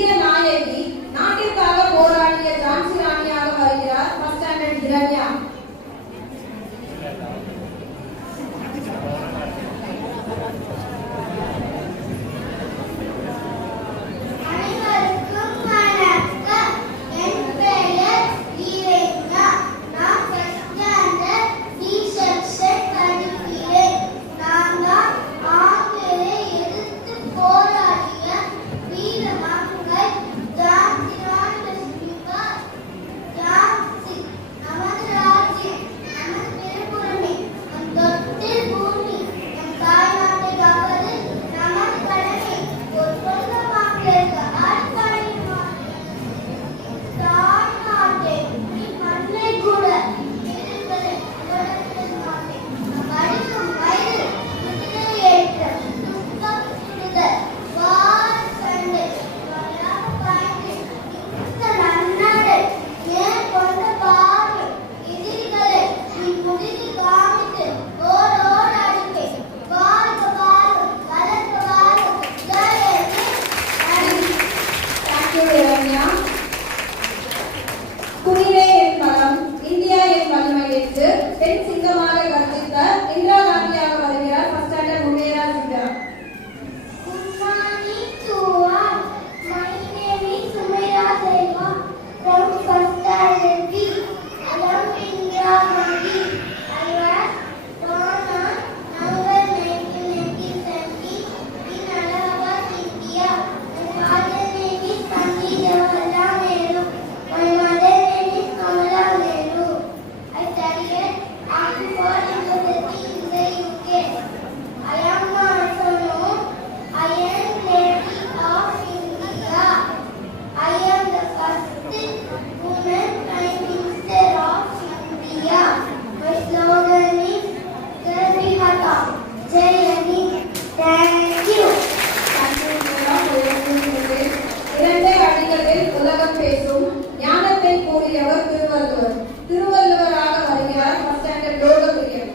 வீர நாயகி, நாட்டிற்காக போராடிய ஜான்சி ராணியாக வருகிறார் ஃபர்ஸ்ட் ஸ்டாண்டர்ட் இரண்யா. குடிவே என் பலம், இந்தியா என் வலிமை என்று பெண் சிங்கமாக கர்ஜித்த இந்திரா காந்தியாக வருகிறார் ஃபர்ஸ்ட் ஸ்டாண்டர்ட் முமேரா சிங்கா. Good morning to all. My name is Sumaira Selva from first standard B. I am Indira Gandhi. I was born on November 1997 in Allahabad, India. My father name is Pandit Jawaharlal Nehru. My mother name is Kamala Nehru. I studied Oxford University in the UK. I am also known Iron Lady of India. I am the first woman Prime Minister of India. My slogan is Garbi Mata. Jai Hind. Thank you. இரண்டே அடிகளில் உலகம் பேசும் ஞானத்தை கூறியவர் திருவள்ளுவர். திருவள்ளுவராக வருகிறார் first standard லோகப்பிரியம்.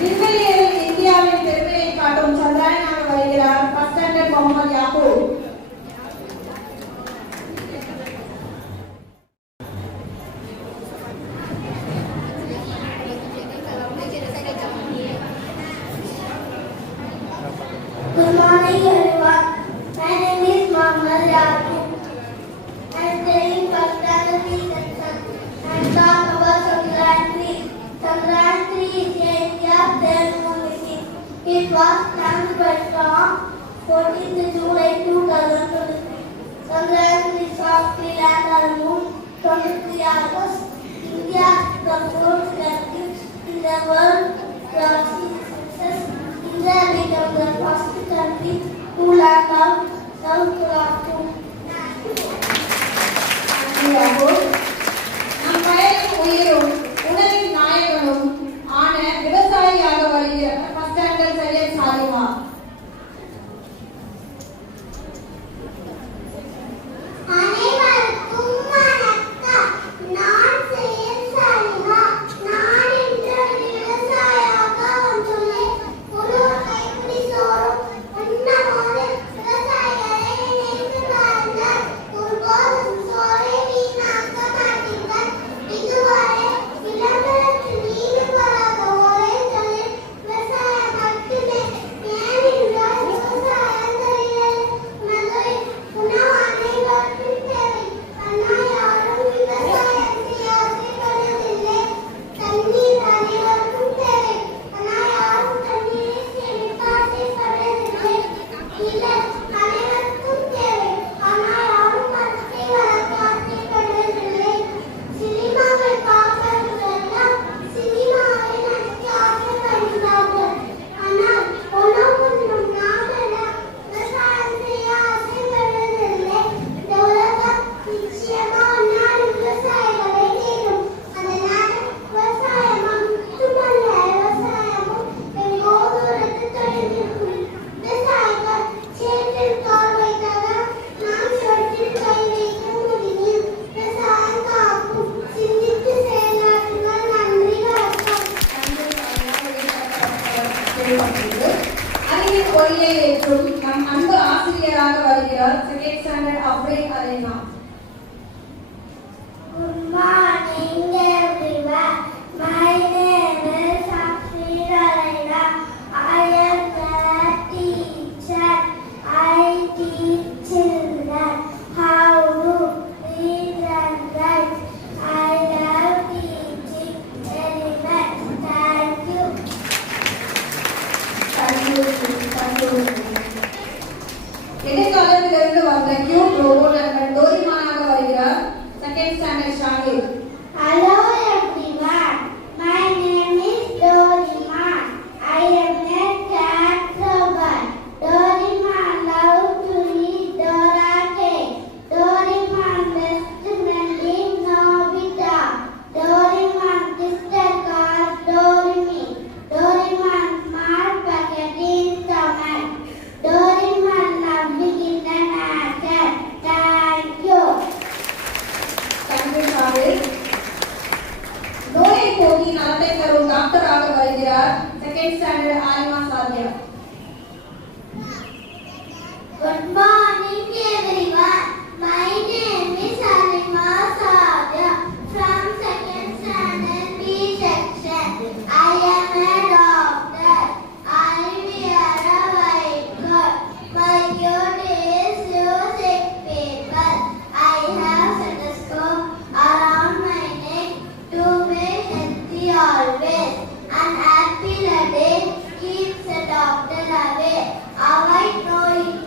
விண்வெளியில் இந்தியாவின் பெருமையை காட்டும் சந்திரனாக வருகிறார் first standard Mohammed Yaqub. Good morning everyone. My name is Muhammad Yaqub. I am studying first standard B section and talk about Sankranti. Sankranti is India's Then It was planned by Trump 14th July 2023. Sankranti is of the land and moon 23 August. India is the fourth country in the world to achieve success. India became the first country to land on South Pole. நம் பயிரின் உயிரும் உணவின் நாயகனும் ஆன விவசாயியாக வருகிறார் first standard Syed சாலிமா. அனைவருக்கும் வணக்கம். நான் ஒளியை ஏற்றும் நம் அன்பு ஆசிரியராக வருகிறார் second standard afraid Alaina. Good morning, everyone. My name is Sakshi Ralaina. I am the teacher. I teach children how to read and write. I love teaching very much. Thank you. எதிர்காலத்திலிருந்து வந்த cute robot நண்பன் டோரிமானாக வருகிறார் second standard Shakir. Hello everyone. My name is Doraemon. I am a cat robot. Doraemon loves to eat Dora cake. Doraemon best friend is Nobita. Doraemon sister called Doremi. Doraemon small pocket in stomach. Doraemon loving in the market. Thank you. நோயை போக்கி நலத்தை தரும் டாக்டராக வருகிறார் second standard ஆலிமா Sadia. Good morning, everyone. My name is Alima Sadia from second standard B section. I am a doctor. I wear a white coat. My duty is to sick people. I have stethoscope around my neck to make healthy always. An happy day keeps the doctor away. Avoid no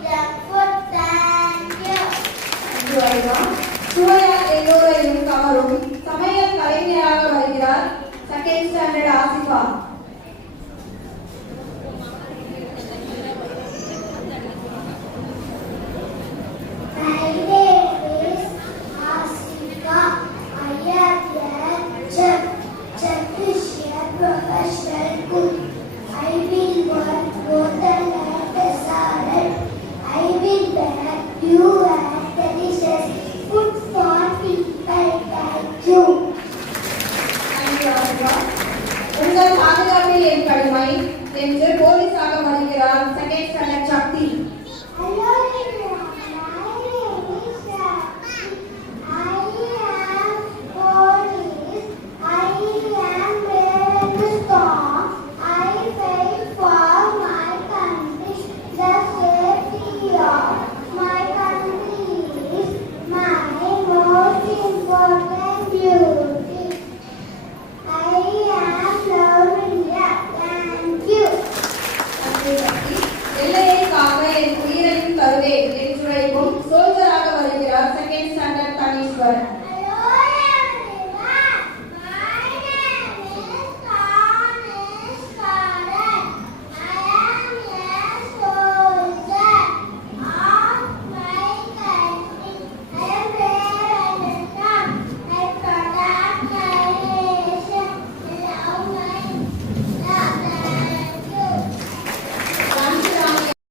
junk food. Thank you. சுவையால் எல்லோரையும் கவரும் சமையல் கலைஞராக வருகிறார் second standard Asifa. My name is Asika. I am a chef. Chef is a professional cook. I will work both and salad. I will bake you and delicious food for people. Thank you. உங்கள் பாதுகாப்பில் என் கடமை என்று போலீஸாக வருகிறார் second standard சக்தி.